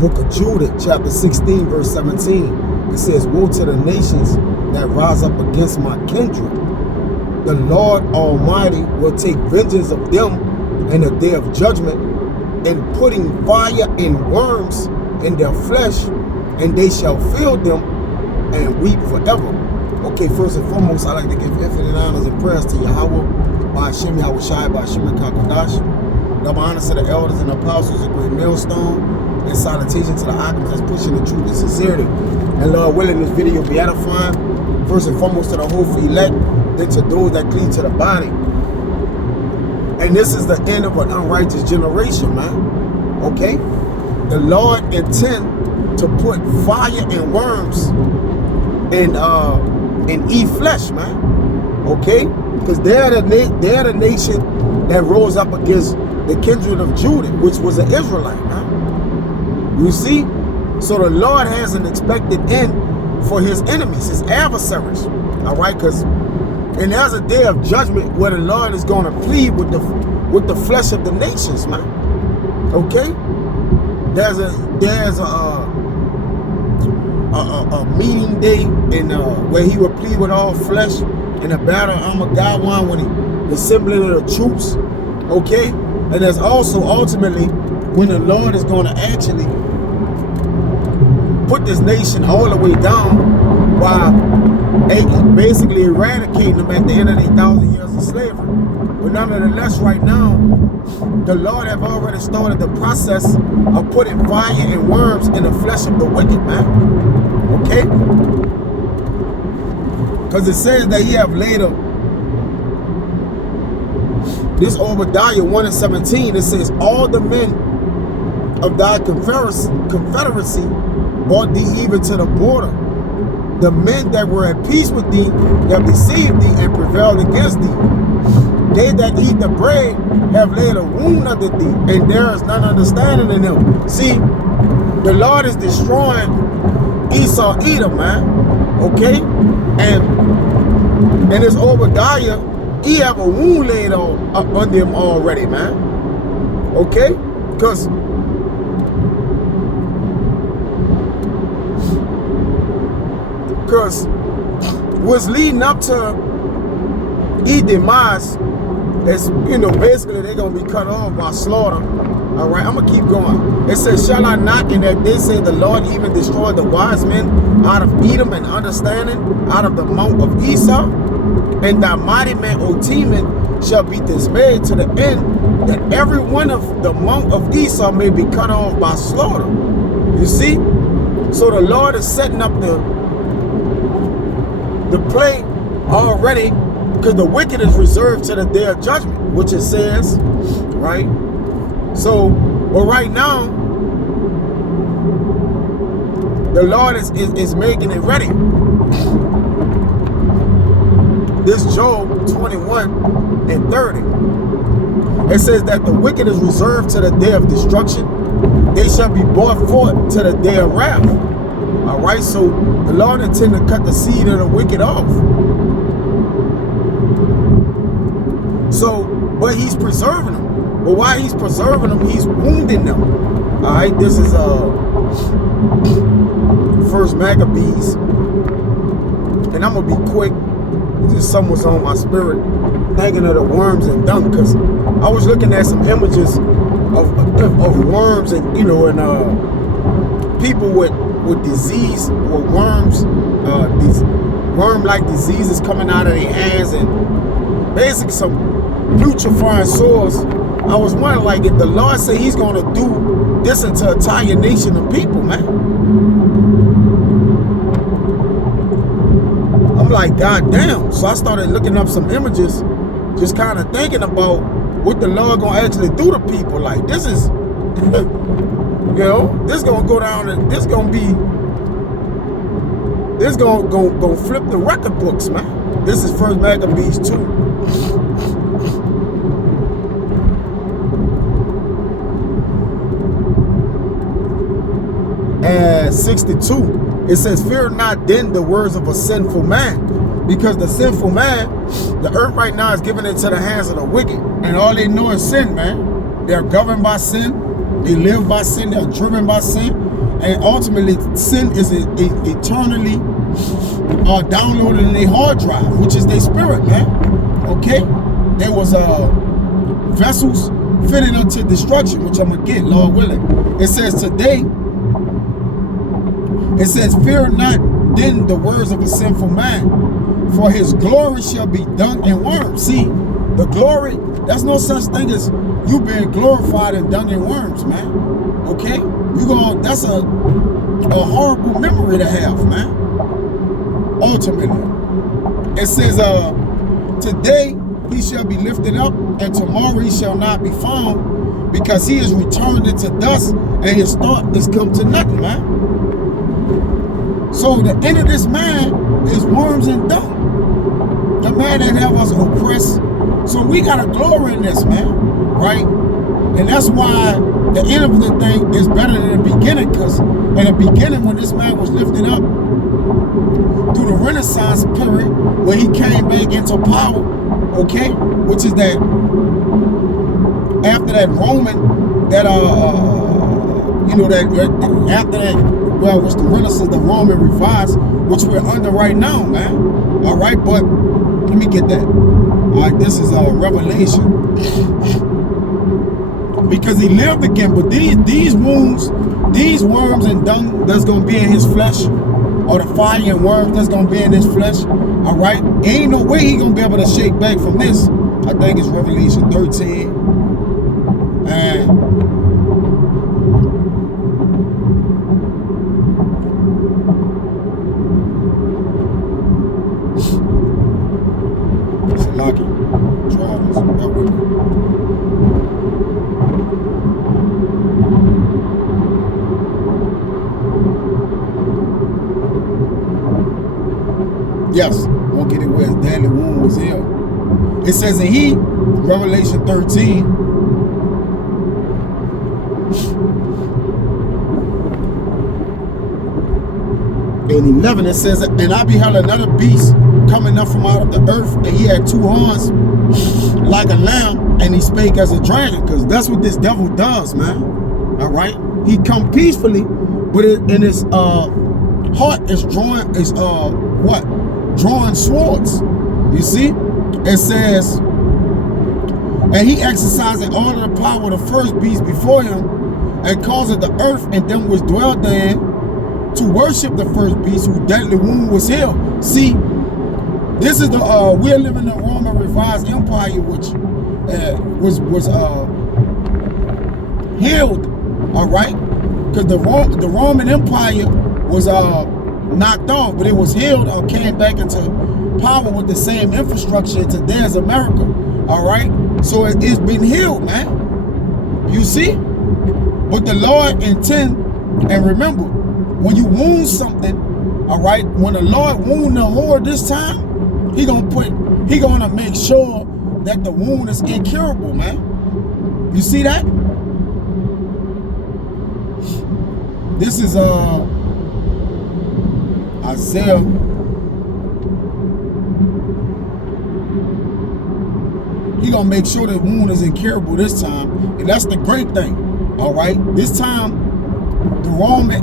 book of Judah, chapter 16, verse 17. It says, woe to the nations that rise up against my kindred. The Lord Almighty will take vengeance of them in the day of judgment, and putting fire and worms in their flesh, and they shall fill them and weep forever. Okay, first and foremost, I'd like to give infinite honors and prayers to Yahweh, by Hashem Yahweh Shai, by Hashem HaKadosh. Double honors to the elders and apostles, a great millstone, and salutation to the items that's pushing the truth and sincerity. And Lord willing, this video be edifying, first and foremost to the hopeful elect, then to those that cleave to the body. And this is the end of an unrighteous generation, man. Okay? The Lord intend to put fire and worms and eat flesh, man. Okay? Because they're the nation that rose up against the kindred of Judah, which was an Israelite, man. You see? So the Lord has an expected end for his enemies, his adversaries. All right? And there's a day of judgment where the Lord is going to plead with the flesh of the nations, man. Okay? There's a meeting day where he will plead with all flesh in a battle Armageddon when he assembling of the troops. Okay? And there's also ultimately when the Lord is going to actually put this nation all the way down while basically eradicating them at the end of their 1,000 years of slavery. But nonetheless, right now, the Lord have already started the process of putting fire and worms in the flesh of the wicked, man. Okay? Because it says that he have later, this Obadiah 1:17, it says, all the men of thy confederacy brought thee even to the border. The men that were at peace with thee, that deceived thee and prevailed against thee. They that eat the bread have laid a wound under thee, and there is none understanding in them. See, the Lord is destroying Esau, Edom, man. Okay? And this Obadiah, he have a wound laid on him already, man. Okay? Because what's leading up to demise is, basically they're going to be cut off by slaughter. All right, I'm going to keep going. It says, shall I not in that day say the Lord even destroyed the wise men out of Edom and understanding out of the mount of Esau? And thy mighty man, O Teman, shall be dismayed to the end that every one of the mount of Esau may be cut off by slaughter. You see? So the Lord is setting up the play already, because the wicked is reserved to the day of judgment, which it says, right? So, but right now, the Lord is making it ready. This Job 21:30. It says that the wicked is reserved to the day of destruction. They shall be brought forth to the day of wrath. All right, so the Lord intends to cut the seed of the wicked off. So, but he's preserving them. But while he's preserving them, he's wounding them. All right, this is First Maccabees, and I'm gonna be quick. Just something was on my spirit, thinking of the worms and dung, because I was looking at some images of worms and and people with disease or worms, these worm-like diseases coming out of their hands and basically some putrefying sores. I was wondering, like, if the Lord said he's going to do this into an entire nation of people, man. I'm like, God damn. So I started looking up some images, just kind of thinking about what the Lord going to actually do to people. Like, this is, this going to go down and this going to be, this going to flip the record books, man. This is First Maccabees 2. And 62, it says, fear not then the words of a sinful man, because the sinful man, the earth right now is giving it to the hands of the wicked, and all they know is sin, man. They're governed by sin. They live by sin. They're driven by sin. And ultimately, sin is eternally downloaded in their hard drive, which is their spirit, man. Okay? There was vessels fitted unto destruction, which I'm going to get, Lord willing. It says today, it says, fear not then the words of a sinful man, for his glory shall be dung and worms. See, the glory, that's no such thing as you being glorified in dung and worms, man. Okay? That's a horrible memory to have, man. Ultimately. It says, today he shall be lifted up, and tomorrow he shall not be found, because he is returned into dust, and his thought is come to nothing, man. So the end of this man is worms and dung. The man that have us oppressed. So we got to glory in this, man, right? And that's why the end of the thing is better than the beginning, because in the beginning, when this man was lifted up through the Renaissance period, when he came back into power, okay, which is that after that Roman, that after that, well, what's the Renaissance, the Roman revival, which we're under right now, man. All right, but let me get that. All right, this is Revelation. Because he lived again, but these wounds, these worms and dung that's going to be in his flesh, or the fire and worms that's going to be in his flesh, all right? Ain't no way he going to be able to shake back from this. I think it's Revelation 13. And it's lucky. Travis, that way. Yes, won't get it where his deadly wound was healed. It says in Revelation 13, in 11, it says, and I beheld another beast coming up from out of the earth, and he had two horns like a lamb, and he spake as a dragon, because that's what this devil does, man. All right? He come peacefully, but in his heart is drawing, drawing swords. You see? It says, and he exercising all of the power of the first beast before him, and caused the earth and them which dwell therein to worship the first beast, whose deadly wound was healed. See, this is the we're living in the Roman revised empire, which was healed. All right, because the Roman Empire was knocked off, but it was healed or came back into power with the same infrastructure today as America. All right, so it's been healed, man. You see, but the Lord intend, and remember, when you wound something, all right, when the Lord wound the whore this time, he gonna make sure that the wound is incurable, man. You see that? This is Isaiah. He gonna make sure the wound is incurable this time, and that's the great thing. All right, this time the Romans,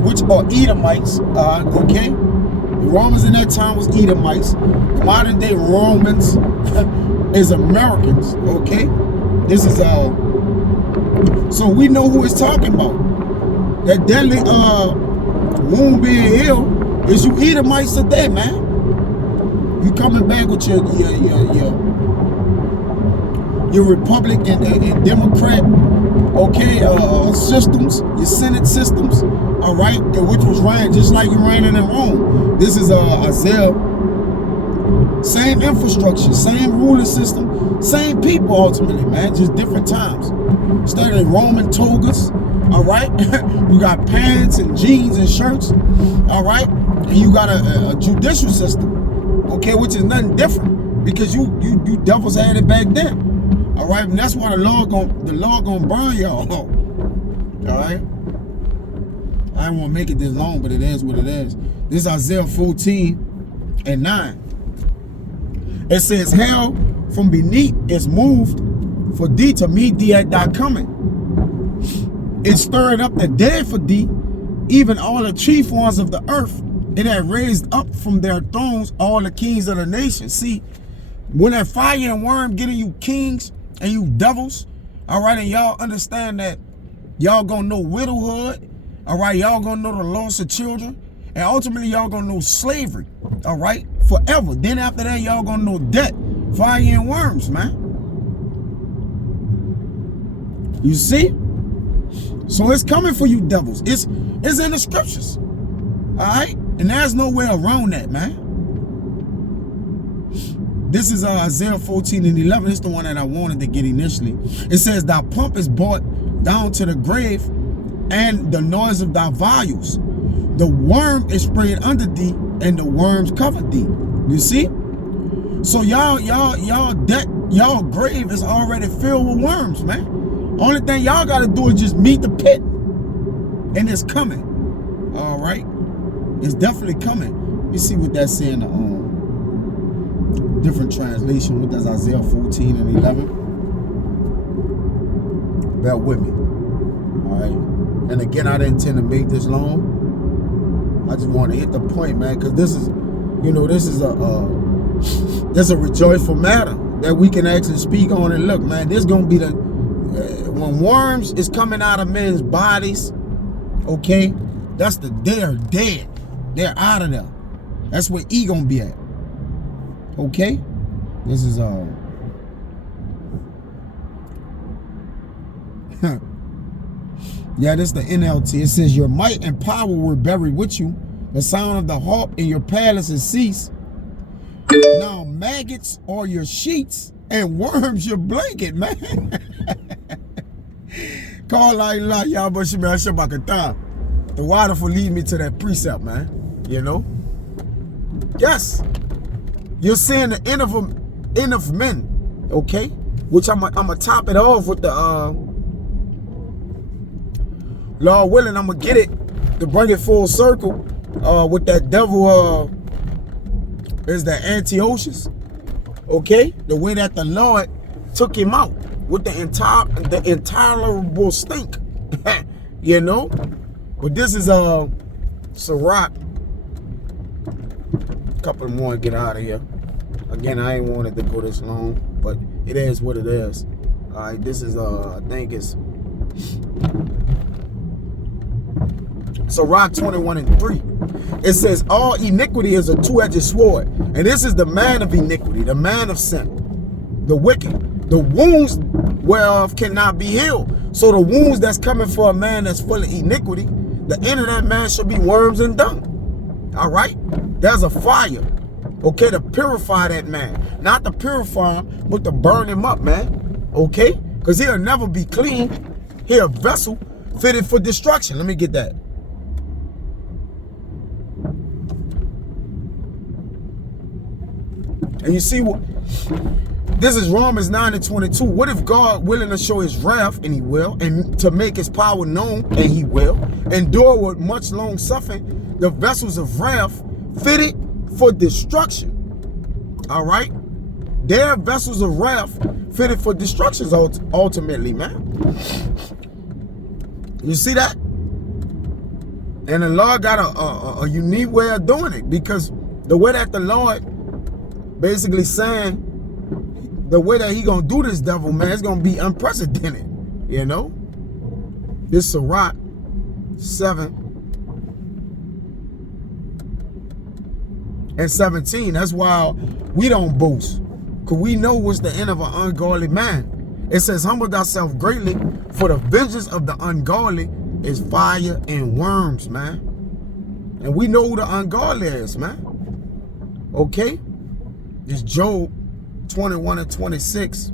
which are Edomites, okay. The Romans in that time was Edomites. The modern day Romans is Americans, okay. This is so we know who it's talking about. That deadly wound being healed is you Edomites today, man. You coming back with your Republican and Democrat, okay, systems, your Senate systems, all right, which was ran just like you ran in Rome. This is Isaiah. Same infrastructure, same ruling system, same people ultimately, man, just different times. Instead of Roman togas, all right, you got pants and jeans and shirts, all right, and you got a judicial system, okay, which is nothing different because you devils had it back then. All right, and that's why the Lord gonna burn y'all. All right, I don't want to make it this long, but it is what it is. This is Isaiah 14:9. It says, "Hell from beneath is moved, for thee to meet thee at thy coming. It stirred up the dead for thee, even all the chief ones of the earth. It had raised up from their thrones all the kings of the nations. See, when that fire and worm getting you kings and you devils, all right, and y'all understand that y'all gonna know widowhood, all right, y'all gonna know the loss of children, and ultimately y'all gonna know slavery, all right, forever. Then after that, y'all gonna know death, fire and worms, man. You see? So it's coming for you devils. It's in the scriptures, all right? And there's no way around that, man. This is Isaiah 14:11. It's the one that I wanted to get initially. It says, thy pump is brought down to the grave, and the noise of thy vials. The worm is spread under thee, and the worms cover thee. You see? So y'all grave is already filled with worms, man. Only thing y'all got to do is just meet the pit. And it's coming. All right? It's definitely coming. You see what that's saying? Different translation. What does Isaiah 14:11? Bear with me. All right? And again, I didn't intend to make this long. I just want to hit the point, man, because this is, you know, this is a rejoiceful matter that we can actually speak on. And look, man, this gonna be the when worms is coming out of men's bodies, okay, that's they're dead. They're out of there. That's where E gonna be at. Okay? This is yeah, this is the NLT. It says, your might and power were buried with you. The sound of the harp in your palaces cease. Now maggots are your sheets and worms your blanket, man. Call la ilaha yahweh shabakatah. The water will lead me to that precept, man. You know? Yes. You're seeing the end of men, okay? Which I'm gonna top it off with the Lord willing, I'm gonna get it to bring it full circle with that devil is the Antiochus, okay? The way that the Lord took him out with the intolerable stink, you know? But this is Sirach. A couple more and get out of here. Again, I ain't wanted to go this long, but it is what it is. All right, this is I think it's Sirach 21:3. It says, all iniquity is a two-edged sword, and this is the man of iniquity, the man of sin, the wicked, the wounds whereof cannot be healed. So the wounds that's coming for a man that's full of iniquity, the end of that man should be worms and dung. All right? There's a fire, okay, to purify that man. Not to purify him, but to burn him up, man. Okay? Because he'll never be clean. He'll a vessel fitted for destruction. Let me get that. And you see what? This is Romans 9:22. What if God willing to show his wrath, and he will, and to make his power known, and he will, endure with much long suffering the vessels of wrath fitted for destruction. All right? They're vessels of wrath fitted for destruction ultimately, man. You see that? And the Lord got a unique way of doing it, because the way that the Lord basically saying, the way that he gonna do this devil, man, it's gonna be unprecedented, you know? This Sirach 7:17. That's why we don't boast, because we know what's the end of an ungodly man. It says, humble thyself greatly, for the vengeance of the ungodly is fire and worms, man. And we know who the ungodly is, man. Okay? It's Job 21:26.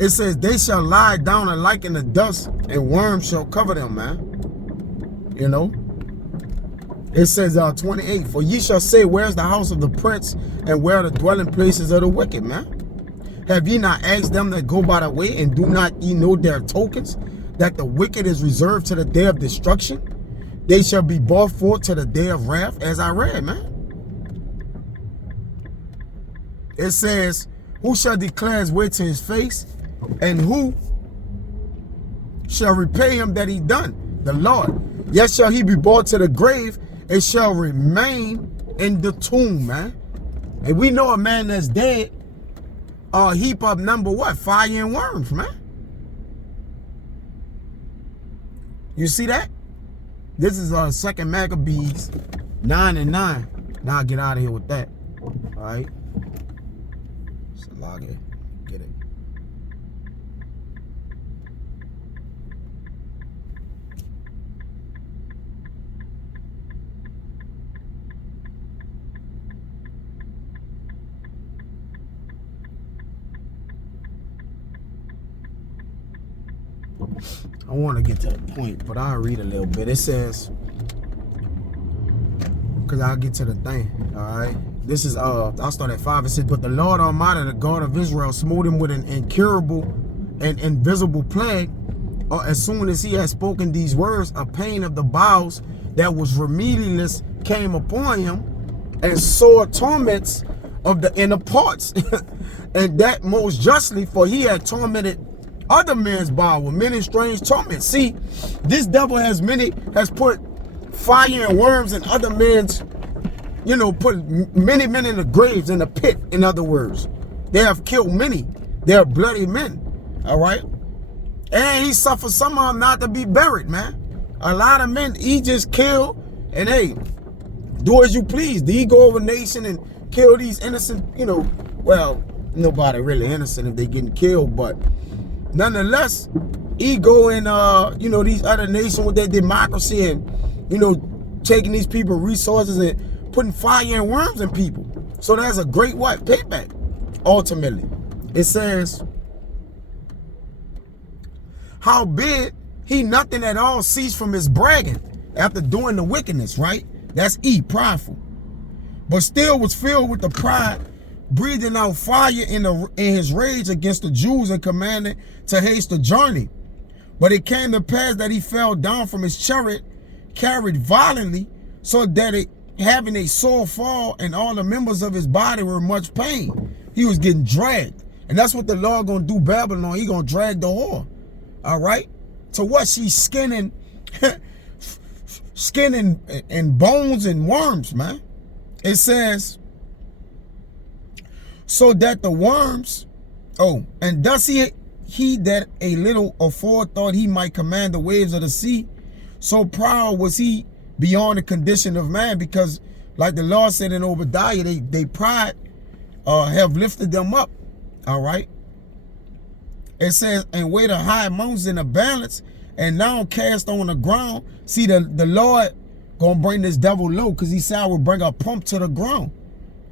It says, they shall lie down alike in the dust, and worms shall cover them, man. You know? It says 28, for ye shall say, where's the house of the prince, and where are the dwelling places of the wicked, man? Have ye not asked them that go by the way, and do not ye know their tokens, that the wicked is reserved to the day of destruction? They shall be brought forth to the day of wrath, as I read, man. It says, who shall declare his way to his face, and who shall repay him that he done? The Lord. Yet shall he be brought to the grave, and shall remain in the tomb, man. And we know a man that's dead, heap up number what? Fire and worms, man. You see that? This is 2 Maccabees 9:9. Now I'll get out of here with that. All right. So log in. Get it. I want to get to the point, but I'll read a little bit. It says, because I'll get to the thing, all right? This is, I'll start at 5. It says, but the Lord Almighty, the God of Israel, smote him with an incurable and invisible plague. As soon as he had spoken these words, a pain of the bowels that was remedialess came upon him, and sore torments of the inner parts. And that most justly, for he had tormented other men's bowels with many strange torments. See, this devil has put fire and worms in other men's, you know, put many men in the graves, in the pit, in other words. They have killed many. They are bloody men, all right? And he suffered some of them not to be buried, man. A lot of men, he just killed, and hey, do as you please. The ego of a nation and kill these innocent, you know, well, nobody really innocent if they getting killed, but nonetheless, ego and you know, these other nations with their democracy and, you know, taking these people resources and putting fire and worms in people. So that's a great what? Payback, ultimately. It says, howbeit he nothing at all ceased from his bragging after doing the wickedness, right? That's prideful. But still was filled with the pride, breathing out fire in his rage against the Jews and commanded to haste the journey. But it came to pass that he fell down from his chariot, carried violently, so that it having a sore fall, and all the members of his body were much pain. He was getting dragged. And that's what the Lord gonna do Babylon. He gonna drag the whore. All right? To what? She's skinning skin and bones and worms, man. It says, so that the worms, and thus he that a little afore thought he might command the waves of the sea, so proud was he beyond the condition of man, because like the Lord said in Obadiah, they pride have lifted them up. All right. It says, and weighed a high mountains in a balance, and now cast on the ground. See, the Lord gonna bring this devil low, because he said I will bring a pump to the ground.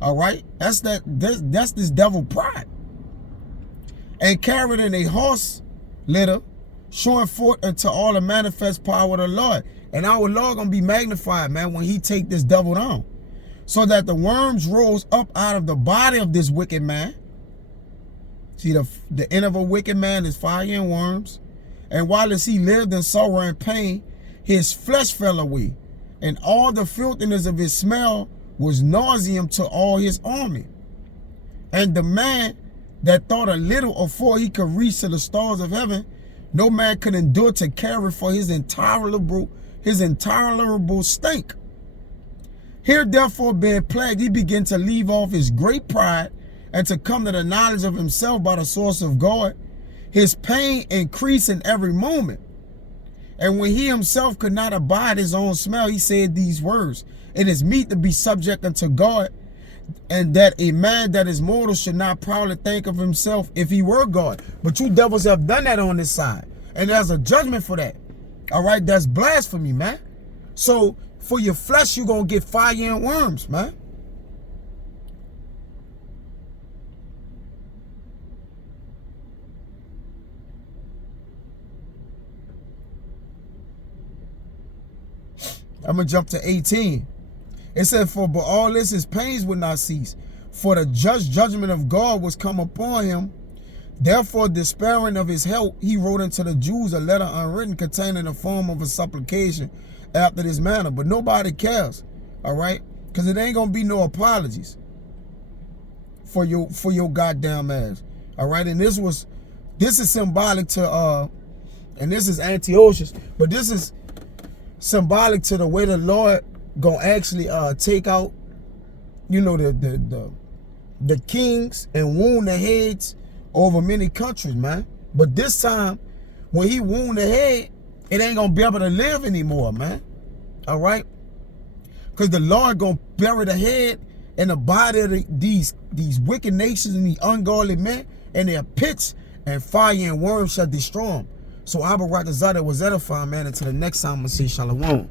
All right, that's this devil pride. And carried in a horse litter, showing forth unto all the manifest power of the Lord. And our Lord gonna be magnified, man, when he take this devil down. So that the worms rose up out of the body of this wicked man. See, the end of a wicked man is fire and worms. And while as he lived in sorrow and pain, his flesh fell away, and all the filthiness of his smell was nauseum to all his army. And the man that thought a little afore he could reach to the stars of heaven, no man could endure to carry for his intolerable stink. Here therefore being plagued, he began to leave off his great pride, and to come to the knowledge of himself by the source of God. His pain increased in every moment. And when he himself could not abide his own smell, he said these words, it is meet to be subject unto God, and that a man that is mortal should not proudly think of himself if he were God. But you devils have done that on this side, and there's a judgment for that. All right, that's blasphemy, man. So for your flesh, you're going to get fire and worms, man. I'm going to jump to 18. It said, but all this, his pains would not cease, for the just judgment of God was come upon him. Therefore, despairing of his help, he wrote unto the Jews a letter unwritten containing the form of a supplication after this manner. But nobody cares, all right? Because it ain't going to be no apologies for your goddamn ass, all right? And this is symbolic to, and this is Antiochus, but this is symbolic to the way the Lord gonna actually take out, you know, the kings and wound the heads over many countries, man. But this time, when he wound the head, it ain't gonna be able to live anymore, man. All right? Because the Lord gonna bury the head and the body of these wicked nations and these ungodly men in their pits, and fire and worms shall destroy them. So Abba Rakazada was edifying, man. Until the next time, I'm gonna say shalom.